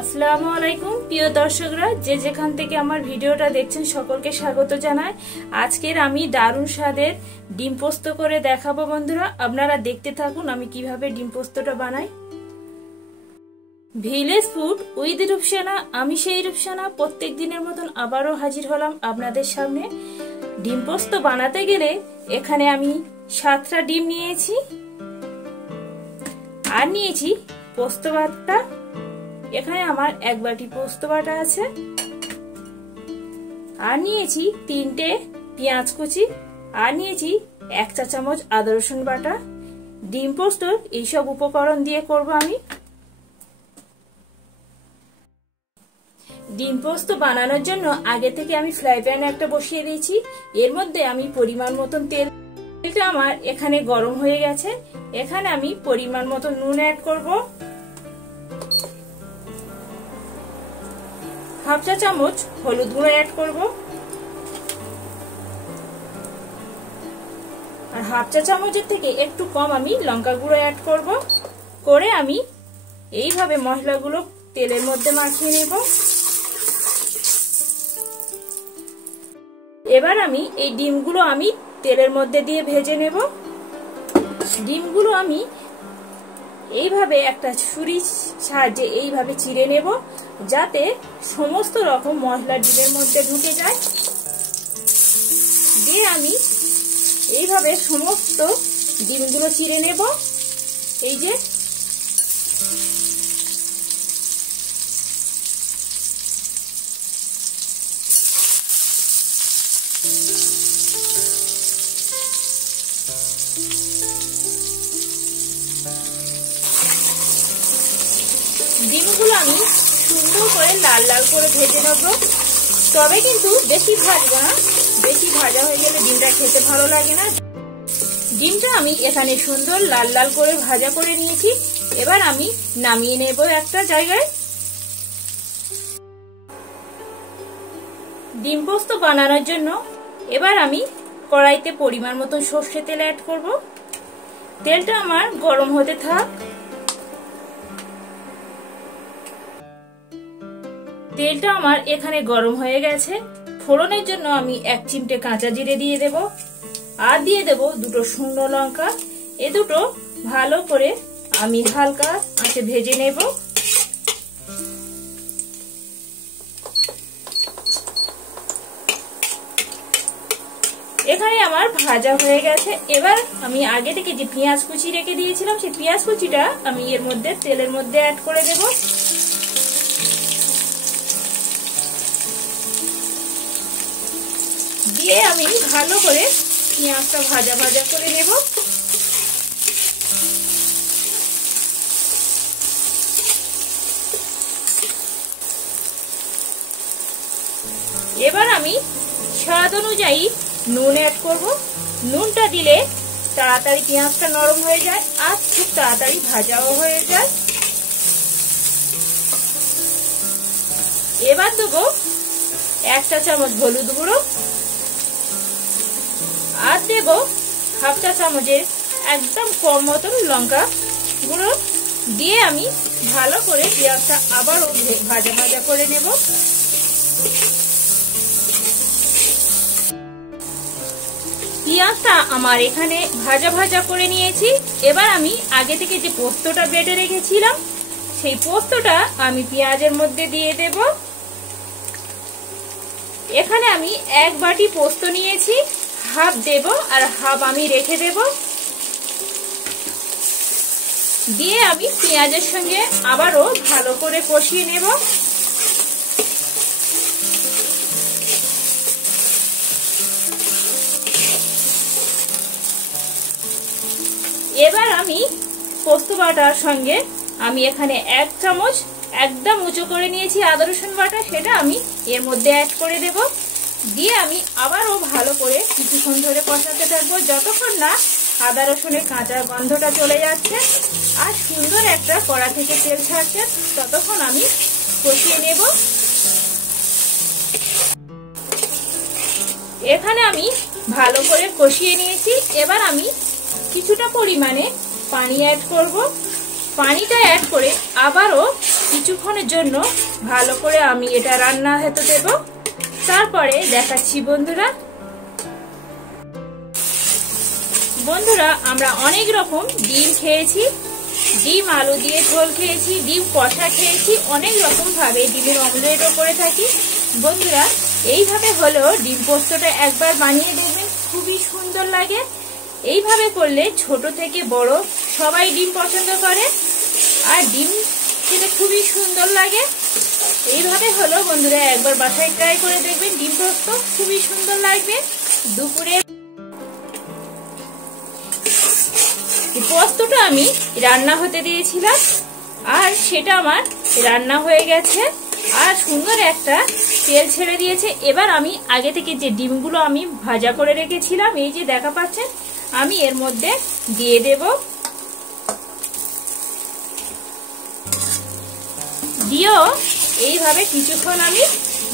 আসসালামু আলাইকুম প্রিয় দর্শকরা, যে যেখান থেকে আমার ভিডিওটা দেখছেন সকলকে স্বাগত জানাই। আজকের আমি দারুণ স্বাদের ডিম পোস্ত করে দেখাবো বন্ধুরা। আপনারা দেখতে থাকুন আমি কিভাবে ডিম পোস্তটা বানাই। ভিলেজ ফুড উইথ রূপসানা, আমি সেই রূপসানা প্রত্যেক দিনের মতন আবারও হাজির হলাম আপনাদের সামনে। ডিম পোস্ত বানাতে গেলে এখানে আমি 7টা ডিম নিয়েছি, আর নিয়েছি পোস্ত বাটা। এখানে আমার 1 বাটি পোস্ত বাটা আছে, আর নিয়েছি 3টে পেঁয়াজ কুচি, আর নিয়েছি 1 চা চামচ আদা রসুন বাটা। ডিম পোস্ত এইসব উপকরণ দিয়ে করব আমি। ডিম পোস্ত বানানোর জন্য আগে থেকে আমি ফ্রাই প্যান একটা বসিয়ে দিয়েছি। এর মধ্যে আমি পরিমাণ মতন তেলটা আমার এখানে গরম হয়ে গেছে। এখানে আমি পরিমাণ মতন নুন অ্যাড করব, 1/2 চা চামচ হলুদ গুঁড়ো অ্যাড করব, আর 1/2 চা চামচের থেকে একটু কম আমি লঙ্কা গুঁড়ো অ্যাড করব। করে আমি এইভাবে মশলাগুলো তেলের মধ্যে মাখিয়ে নেব। এবার আমি এই ডিমগুলো আমি তেলের মধ্যে দিয়ে ভেজে নেব। ডিমগুলো আমি এইভাবে একটা ছুরির সাহায্যে এইভাবে চিড়ে নেব, যাতে সমস্ত রকম মশলা ডিমের মধ্যে ঢুকে যায়। দিয়ে আমি এইভাবে সমস্ত ডিমগুলো চিড়ে নেব। এই যে ডিমগুলো আমি সুন্দর করে লাল লাল করে ভেজে নেব। তবে কিন্তু বেশি ভাজবো না, বেশি ভাজা হয়ে গেলে ডিমটা খেতে ভালো লাগে না। ডিমটা আমি এখানে সুন্দর লাল লাল করে ভাজা করে নিয়েছি। এবার আমি নামিয়ে নেব একটা জায়গায়। ডিম পোস্ত বানানোর জন্য এবার আমি কড়াইতে পরিমাণ মতন সর্ষে তেল অ্যাড করব। তেলটা আমার গরম হতে থাক। তেলটা আমার এখানে গরম হয়ে গেছে। ফোড়নের জন্য আমি 1 চিমটে কাঁচা জিরে দিয়ে দেব, আর দিয়ে দেব 2টো শুকনো লঙ্কা। এ দুটো ভালো করে আমি হালকা আঁচে ভেজে নেব। এখানে আমার ভাজা হয়ে গেছে। এবার আমি আগে থেকে যে পেঁয়াজ কুচি রেখে দিয়েছিলাম, সেই পেঁয়াজ কুচিটা আমি এর মধ্যে তেলের মধ্যে অ্যাড করে দেব। দিয়ে আমি ভালো করে পেঁয়াজটা ভাজা ভাজা করে নেব। এবার আমি স্বাদ অনুযায়ী নুন অ্যাড করব। নুনটা দিলে তাড়াতাড়ি পেঁয়াজটা নরম হয়ে যায়, আর খুব তাড়াতাড়ি ভাজাও হয়ে যায়। এবার দেবো 1 চা চামচ হলুদ গুঁড়ো, আর দেব 1/2 চা চামচের একদম কম মতন লঙ্কা গুঁড়ো। দিয়ে আমি ভালো করে পেঁয়াজটা আবারও ভাজা ভাজা করে নেব। পেঁয়াজটা আমার এখানে ভাজা ভাজা করে নিয়েছি। এবার আমি আগে থেকে যে পোস্তটা বেটে রেখেছিলাম, সেই পোস্তটা আমি পেঁয়াজের মধ্যে দিয়ে দেব। এখানে আমি 1 বাটি পোস্ত নিয়েছি, হাফ দেব আর হাফ আমি রেখে দেব। দিয়ে আমি পেঁয়াজের সঙ্গে আবারও ভালো করে কষিয়ে নেব। এবার আমি পোস্ত বাটার সঙ্গে আমি এখানে 1 চামচ একদম উঁচু করে নিয়েছি আদা রসুন বাটা, সেটা আমি এর মধ্যে অ্যাড করে দেব। দিয়ে আমি আবারও ভালো করে কিছুক্ষণ ধরে কষাতে থাকবো, যতক্ষণ না আদা রসুনের কাঁচা গন্ধটা চলে যাচ্ছে আর সুন্দর একটা কড়া থেকে তেল ছাড়ছে, ততক্ষণ আমি কষিয়ে নেব। এখানে আমি ভালো করে কষিয়ে নিয়েছি। এবার আমি কিছুটা পরিমাণে পানি অ্যাড করব। পানিটা অ্যাড করে আবারও কিছুক্ষণের জন্য ভালো করে আমি এটা রান্না হতে দেব। তারপরে দেখাচ্ছি বন্ধুরা। বন্ধুরা আমরা অনেক রকম ডিম খেয়েছি, ডিম আলু দিয়ে ঝোল খেয়েছি, ডিম কষা খেয়েছি, অনেক রকম ভাবে ডিমের অমলেটও করে থাকি। বন্ধুরা এইভাবে হলেও ডিম পোস্তটা একবার বানিয়ে দেখবেন, খুবই সুন্দর লাগে। এইভাবে করলে ছোট থেকে বড় সবাই ডিম পছন্দ করে, আর ডিম খেতে খুবই সুন্দর লাগে। এইভাবে হলো বন্ধুরা একবার বাসায় ট্রাই করে দেখবেন, ডিম পোস্ত খুবই সুন্দর লাগবে। দুপুরে পোস্তটা আমি রান্না হতে দিয়েছিলাম, আর সেটা আমার রান্না হয়ে গেছে আর সুন্দর একটা তেল ছেড়ে দিয়েছে। এবার আমি আগে থেকে যে ডিমগুলো আমি ভাজা করে রেখেছিলাম, এই যে দেখা পাচ্ছেন, আমি এর মধ্যে দিয়ে দেব। দিয়েও এইভাবে কিছুক্ষণ আমি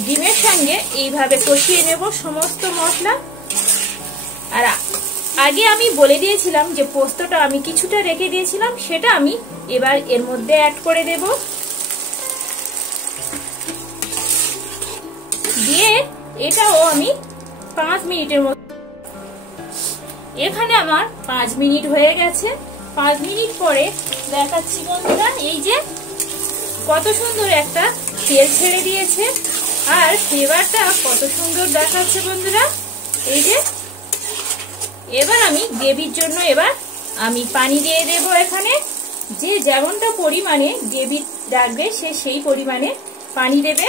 ডিমের সঙ্গে এইভাবে কষিয়ে নেব সমস্ত মশলা। আর আগে আমি বলে দিয়েছিলাম যে পোস্তটা আমি কিছুটা রেখে দিয়েছিলাম, সেটা আমি এবার এর মধ্যে অ্যাড করে দেব। দিয়ে এটাও আমি 5 মিনিটের মতো, এখানে আমার 5 মিনিট হয়ে গেছে। 5 মিনিট পরে দেখাচ্ছি বন্ধুরা, এই যে কত সুন্দর একটা তেল ছেড়ে দিয়েছে আর ফ্লেভারটা কত সুন্দর দেখাচ্ছে বন্ধুরা। এই যে এবার আমি গ্রেভির জন্য এবার আমি পানি দিয়ে দেব। এখানে যে যেমনটা পরিমাণে গ্রেভি রাখবে সে সেই পরিমাণে পানি দেবে।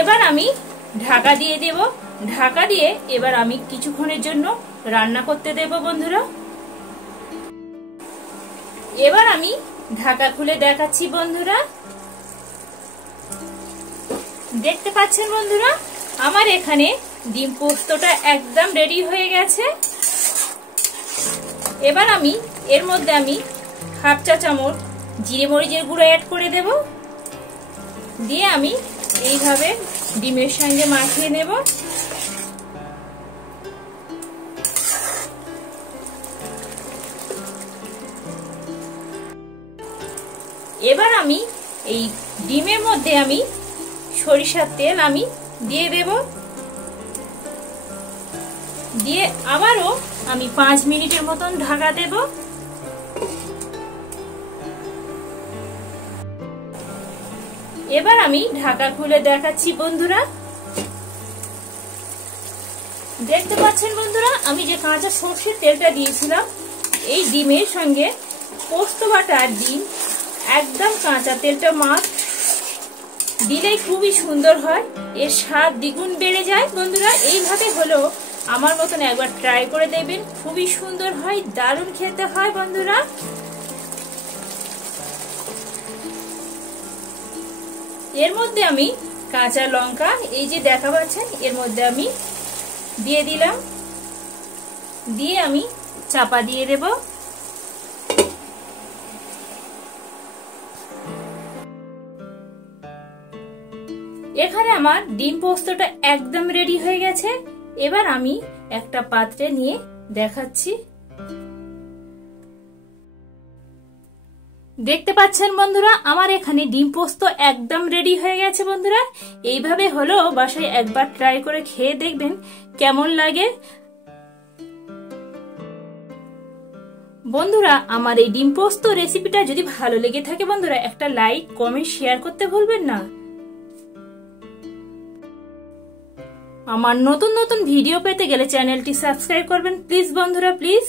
এবার আমি ঢাকা দিয়ে দেব। ঢাকা দিয়ে এবার আমি কিছুক্ষণের জন্য রান্না করতে দেব বন্ধুরা। এবার আমি ঢাকা খুলে দেখাচ্ছি বন্ধুরা। দেখতে পাচ্ছেন বন্ধুরা, আমার এখানে ডিম পোস্তটা একদম রেডি হয়ে গেছে। এবার আমি এর মধ্যে আমি 1/2 চা চামচ জিরে মরিচের গুঁড়ো অ্যাড করে দেব। দিয়ে আমি এইভাবে ডিমের সঙ্গে মাখিয়ে নেব। এবার আমি এই ডিমের মধ্যে আমি সরিষার তেল আমি দিয়ে দেব। দিয়ে আবারও আমি 5 মিনিটের মতন ঢাকা দেব। এবার আমি ঢাকা খুলে দেখাচ্ছি বন্ধুরা। দেখতে পাচ্ছেন বন্ধুরা, আমি যে কাঁচা সরষের তেলটা দিয়েছিলাম, এই ডিমের সঙ্গে পোস্ত বাটা আর ডিম একদম কাঁচা তেলটা মাছ দিলেই খুবই সুন্দর হয়, এর স্বাদ দ্বিগুণ বেড়ে যায়। বন্ধুরা এইভাবে হলো আমার মতন একবার ট্রাই করে দেখবেন, খুবই সুন্দর হয়, দারুণ খেতে হয় বন্ধুরা। এর মধ্যে আমি কাঁচা লঙ্কা এই যে দেখা পাচ্ছেন এর মধ্যে আমি দিয়ে দিলাম। দিয়ে আমি চাপা দিয়ে দেব। এখানে আমার ডিম পোস্তটা একদম রেডি হয়ে গেছে। এবার আমি একটা পাত্রে নিয়ে দেখাচ্ছি। দেখতে পাচ্ছেন বন্ধুরা, আমার এখানে ডিম পোস্ত একদম রেডি হয়ে গেছে বন্ধুরা। এইভাবে হলো বাসায় একবার ট্রাই করে খেয়ে দেখবেন কেমন লাগে। বন্ধুরা আমার এই ডিম পোস্ত রেসিপিটা যদি ভালো লেগে থাকে বন্ধুরা, একটা লাইক কমেন্ট শেয়ার করতে ভুলবেন না। আমার নতুন নতুন ভিডিও পেতে গেলে চ্যানেলটি সাবস্ক্রাইব করবেন প্লিজ বন্ধুরা, প্লিজ।